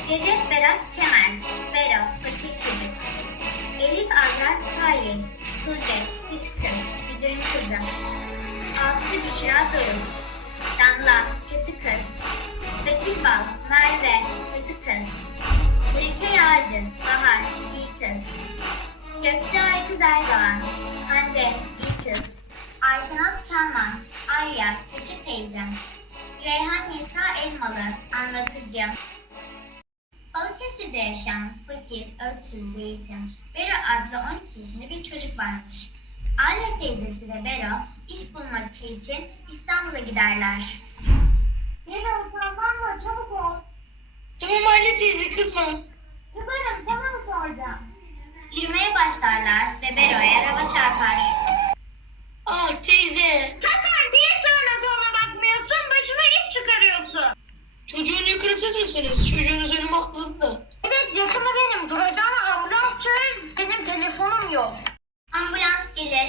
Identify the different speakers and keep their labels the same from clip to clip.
Speaker 1: Recep Berat Temel, Bero, fakir çocuk. Elif Azraz Salih, Sude, küçük kız, müdürün kızı. Aslı Büşra Doruk, Danla, kötü kız. Betül Bal, Merve, kötü kız. Ülke Yağcı, Bahar, iyi kız. Gökçe Aykız Erdoğan, Hande, iyi kız. Ayşenaz Çalman, Alya, küçük teyzem. Reyhan Nisa Elmalı, anlatıcı. Balıkesir'de yaşayan fakir, öksüz bir eğitim. Bero adlı 12 yaşında bir çocuk varmış. Alya teyzesi ve Bero iş bulmak için İstanbul'a giderler. Bero tamam mı? Çabuk ol.
Speaker 2: Tamam Alya teyze, kızma.
Speaker 1: Kızarım, tamam soracağım. Yürümeye başlarlar ve Bero'ya araba çarpar.
Speaker 2: Ah teyze.
Speaker 1: Sakar, niye sonra bakmıyorsun? Başıma iş çıkarıyorsun.
Speaker 2: Çocuğun yakını siz misiniz? Çocuğunuz önüme atladı da.
Speaker 1: Evet, yakını benim. Duracağına ambulans çağır. Benim telefonum yok. Ambulans gelir.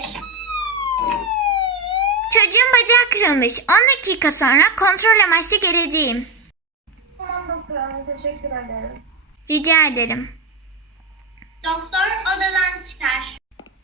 Speaker 3: Çocuğun bacağı kırılmış. 10 dakika sonra kontrol amaçlı geleceğim.
Speaker 1: Tamam doktorum, teşekkür ederim.
Speaker 3: Rica ederim.
Speaker 1: Doktor odadan çıkar.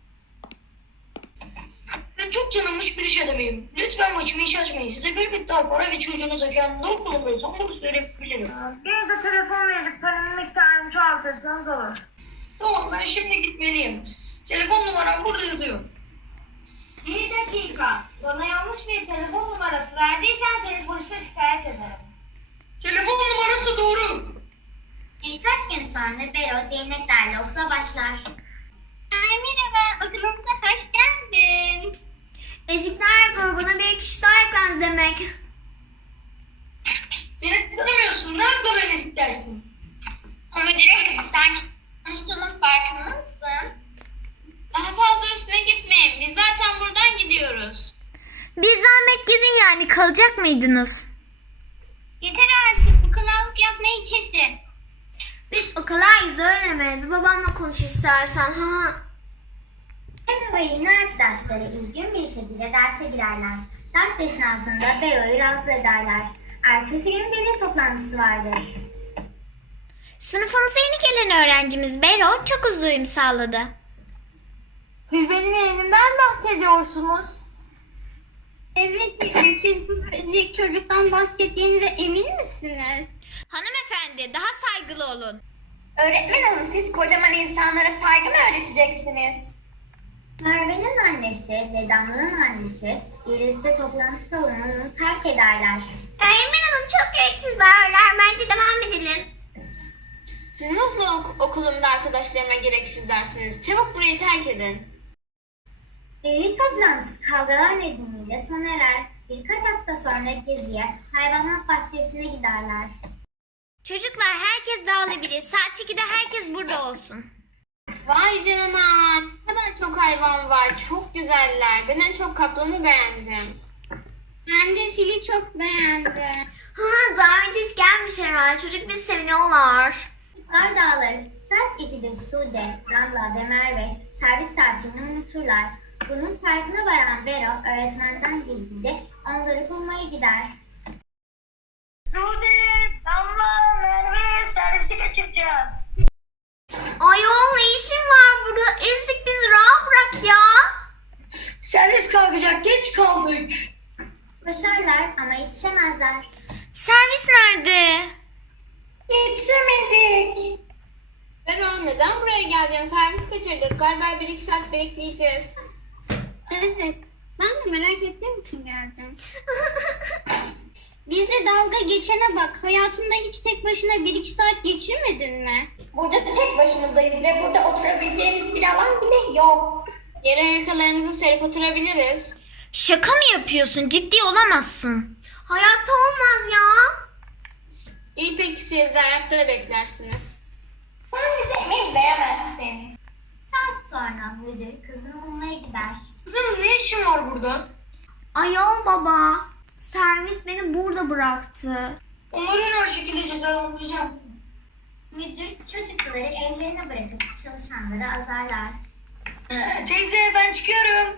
Speaker 2: Ben çok tanınmış bir iş adamıyım. Lütfen başımı iş açmayın. Size bir miktar para ve çocuğunuza kendi okulumdaysam bunu söyleyebilirim.
Speaker 1: Bir de telefon verip paranın miktarını çoğaltırsanız olur.
Speaker 2: Tamam, ben şimdi gitmeliyim. Telefon numaram burada yazıyor.
Speaker 1: Bir dakika. Bana yanlış bir telefon numarası verdiysen seni polise şikayet ederim.
Speaker 2: Telefon numarası doğru.
Speaker 1: Birkaç gün sonra Bero değneklerle okula başlar. Ay merhaba, okulumuza hoş geldin.
Speaker 3: Ezikler grubuna bir kişi daha eklendi demek.
Speaker 2: Beni tanımıyorsun. Ne yapma beni istersin?
Speaker 1: Müdüre kızı, sen konuştuğunun farkında mısın?
Speaker 4: Daha fazla üstüne gitmeyin. Biz zaten buradan gidiyoruz.
Speaker 3: Bir zahmet gidin yani, kalacak mıydınız?
Speaker 1: Yeter artık, bu kanallık yapmayı kesin.
Speaker 3: Biz o kalayiz öyle mi? Bir babamla konuş istersen ha.
Speaker 1: Bero ve yeni arkadaşları üzgün bir şekilde derse girerler. Ders esnasında Bero'yu rahatsız ederler. Ertesi gün veli toplantısı vardır.
Speaker 3: Sınıfımıza yeni gelen öğrencimiz Bero çok uz uyum sağladı.
Speaker 1: Siz benim yeğenimden bahsediyorsunuz. Evet, siz bu böcek çocuktan bahsettiğinize emin misiniz?
Speaker 3: Hanımefendi, daha saygılı olun.
Speaker 1: Öğretmen hanım, siz kocaman insanlara saygı mı öğreteceksiniz? Merve'nin annesi ve Damla'nın annesi birlikte toplantı salonunu terk ederler.
Speaker 3: Öğretmen hanım, çok gereksiz bağırlar. Bence devam edelim.
Speaker 4: Siz nasıl okulumda arkadaşlarıma gereksiz dersiniz? Çabuk burayı terk edin.
Speaker 1: Veli toplantısı kavgalar nedeniyle sona erer. Birkaç hafta sonra geziye hayvanat bahçesine giderler.
Speaker 3: Çocuklar, herkes dağılabilir. Saat 2'de herkes burada olsun.
Speaker 4: Vay canına. Ne kadar çok hayvan var. Çok güzeller. Ben en çok kaplanı beğendim.
Speaker 1: Ben de fili çok beğendim.
Speaker 3: Ha, daha önce hiç gelmiş herhalde. Çocuk bir seviniyorlar.
Speaker 1: Çocuklar dağılır. Saat 2'de Sude, Ramla ve Merve servis saatini unuturlar. Bunun farkına varan Bero öğretmenden gizlice onları bulmaya gider.
Speaker 2: Sude, Damla, Merve, servisi kaçıracağız.
Speaker 3: Ayol, ne işin var burada? Ezdik, bizi rahat bırak ya.
Speaker 2: Servis kalkacak, geç kaldık.
Speaker 1: Koşarlar ama yetişemezler.
Speaker 3: Servis nerede?
Speaker 1: Yetişemedik.
Speaker 4: Bero, neden buraya geldin? Servis kaçırdık. Galiba 1-2 saat bekleyeceğiz.
Speaker 1: Evet, ben de merak ettiğim için geldim. Bizle dalga geçene bak. Hayatında hiç tek başına 1-2 saat geçirmedin mi? Burada tek başımızdayız ve burada oturabileceğimiz bir alan bile yok.
Speaker 4: Yere arkalarımızı serip oturabiliriz.
Speaker 3: Şaka mı yapıyorsun? Ciddi olamazsın. Hayatta olmaz ya.
Speaker 4: İyi, peki siz de ayakta beklersiniz.
Speaker 1: Sen bize emir veremezsin. Saat sonra müdür kızını bulmaya gider.
Speaker 2: Kızım, ne işin var burada?
Speaker 3: Ayol baba. Servis beni burada bıraktı.
Speaker 2: Onları her şekilde cezalandıracağım.
Speaker 1: Müdür çocukları evlerine bırakıp çalışanları azarlar.
Speaker 2: Teyze, ben çıkıyorum.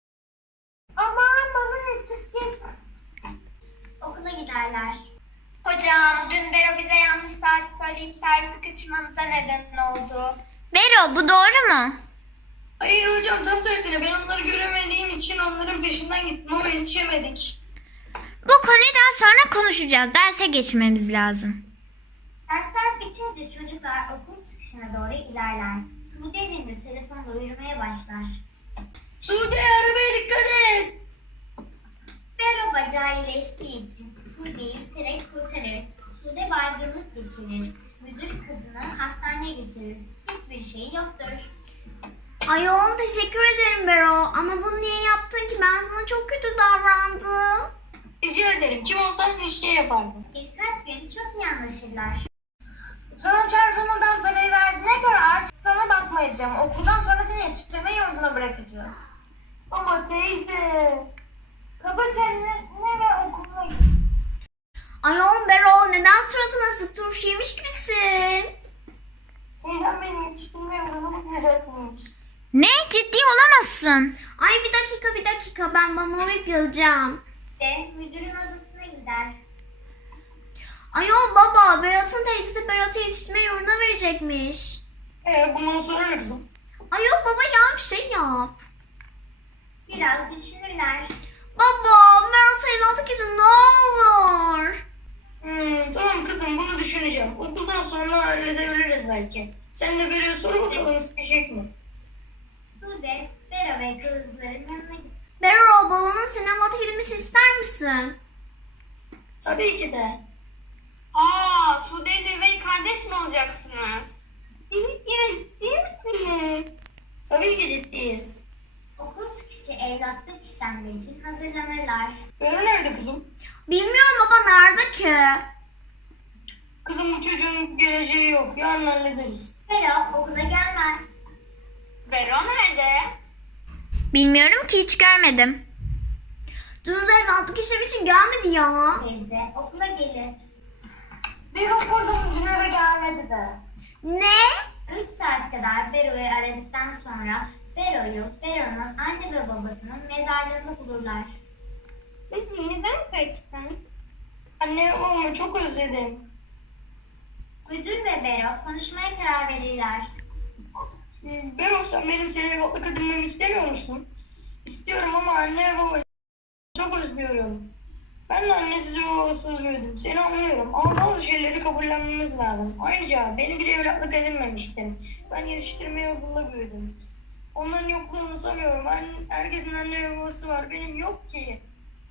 Speaker 1: Aman bana ne çıktı? Okula giderler. Hoca hocam. Dün Bero bize yanlış saat söyleyip servisi kaçırmamıza neden oldu.
Speaker 3: Bero bu doğru mu?
Speaker 2: Hayır hocam, tam tersine ben onları göremediğim için onların peşinden gittim ama yetişemedik.
Speaker 3: Bu konuyu daha sonra konuşacağız. Derse geçmemiz lazım.
Speaker 1: Dersler bitince çocuklar okul çıkışına doğru ilerler. Sude elinde telefonla uyumaya başlar.
Speaker 2: Sude, arabaya dikkat et.
Speaker 1: Bero bacağı iyileştiği için Sude'yi iterek kurtarır. Sude baygınlık geçirir. Müdür kızını hastaneye götürür. Hiçbir şey yoktur.
Speaker 3: Ayol teşekkür ederim Bero. Ama bunu niye yaptın ki? Ben sana çok kötü davrandım.
Speaker 2: Rica ederim. Kim olsaydı şey yapardım.
Speaker 1: Birkaç gün çok iyi anlaşırlar.
Speaker 5: Sana çarpımından parayı verdiğine göre artık sana bakmayacağım. Okuldan sonra seni yetiştirme yoluna bırakacağım.
Speaker 2: Ama teyze.
Speaker 5: Kaba çeneni ve okuluna git.
Speaker 3: Ayol Bero neden suratına sık turşu yemiş gibisin?
Speaker 2: Teyzem beni yetiştirme yoluna bırakacakmış.
Speaker 3: Ne? Ciddi olamazsın. Ay bir dakika ben bana oraya geleceğim.
Speaker 1: De müdürün odasına gider.
Speaker 3: Ayol baba Berat'ın teyzesi Berat'ı yetiştirme yoluna verecekmiş.
Speaker 2: Bundan sonra ne kızım?
Speaker 3: Ayol baba ya bir şey yap.
Speaker 1: Biraz düşünürler.
Speaker 3: Baba Berat'a evlatlık izin ne olur.
Speaker 2: Tamam kızım, bunu düşüneceğim. Okuldan sonra halledebiliriz belki. Sen de böyle sor bakalım, isteyecek mi?
Speaker 1: Sude, Bero ve kızların yanına gider.
Speaker 3: Bero babamın sinemata gitmesi ister misin?
Speaker 2: Tabii ki de.
Speaker 4: Sude ile üvey kardeş mi olacaksınız?
Speaker 2: Tabii ki ciddiyiz.
Speaker 1: Okul çıkışı evlatlık işlemleri için hazırlanırlar.
Speaker 2: Bero nerede kızım?
Speaker 3: Bilmiyorum baba nerede ki?
Speaker 2: Kızım, bu çocuğun geleceği yok. Yarın hallederiz.
Speaker 1: Bero okula gelmez.
Speaker 4: Bero nerede?
Speaker 3: Bilmiyorum ki hiç görmedim. Dün de evlatlık işlem için gelmedi ya.
Speaker 1: Teyze okula gelir.
Speaker 5: Bir okurdum dün eve gelmedi de.
Speaker 3: Ne?
Speaker 1: 3 saat kadar Bero'yu aradıktan sonra Bero'nun anne ve babasının mezarlığında bulurlar.
Speaker 5: Neden kaçtın?
Speaker 2: Anne, babamı çok özledim.
Speaker 1: Müdür ve Bero konuşmaya karar verirler.
Speaker 2: Bero, sen benim seni evlatlık edinmemi istemiyor musun? İstiyorum ama anne ve babayı çok özlüyorum. Ben de annesiz ve babasız büyüdüm. Seni anlıyorum ama bazı şeyleri kabullenmemiz lazım. Ayrıca beni bir evlatlık edinmemiştin. Ben yetiştirme yurdunda büyüdüm. Onların yokluğunu unutamıyorum. Herkesin anne ve babası var. Benim yok ki.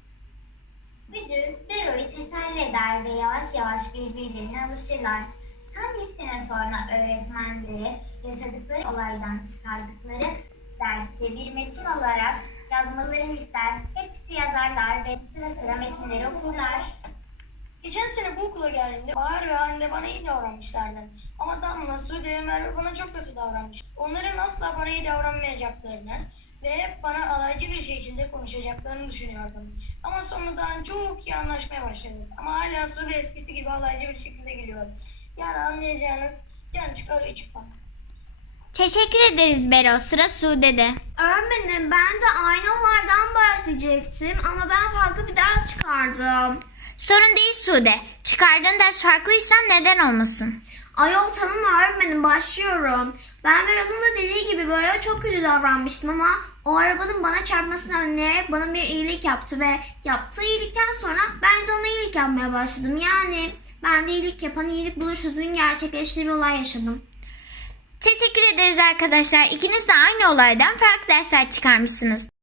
Speaker 1: Müdür Bero'yu teselli eder ve yavaş yavaş birbirlerine alışırlar. Tam bir sene sonra öğretmenleri yaşadıkları olaydan çıkardıkları dersi bir metin olarak yazmalarını ister. Hepsi yazarlar ve sıra sıra metinleri okurlar.
Speaker 2: Geçen sene bu okula geldiğimde Bahar ve Hande bana iyi davranmışlardı. Ama Damla, Sude ve Merve bana çok kötü davranmış. Onların asla bana iyi davranmayacaklarını ve hep bana alaycı bir şekilde konuşacaklarını düşünüyordum. Ama sonradan çok iyi anlaşmaya başladık. Ama hala Sude eskisi gibi alaycı bir şekilde geliyor. Yani anlayacağınız can çıkar üç çıkmaz.
Speaker 3: Teşekkür ederiz Bero. Sıra Sude'de. Öğretmenim ben de aynı olaydan bahsedecektim ama ben farklı bir ders çıkardım. Sorun değil Sude. Çıkardığın ders farklıysa neden olmasın? Ayol tamam öğretmenim başlıyorum. Ben Bero'nun da dediği gibi Bero'ya çok kötü davranmıştım ama o arabanın bana çarpmasını önleyerek bana bir iyilik yaptı ve yaptığı iyilikten sonra ben de ona iyilik yapmaya başladım. Yani ben de iyilik yapan iyilik bulur sözünün gerçekleştiği bir olay yaşadım. Teşekkür ederiz arkadaşlar. İkiniz de aynı olaydan farklı dersler çıkarmışsınız.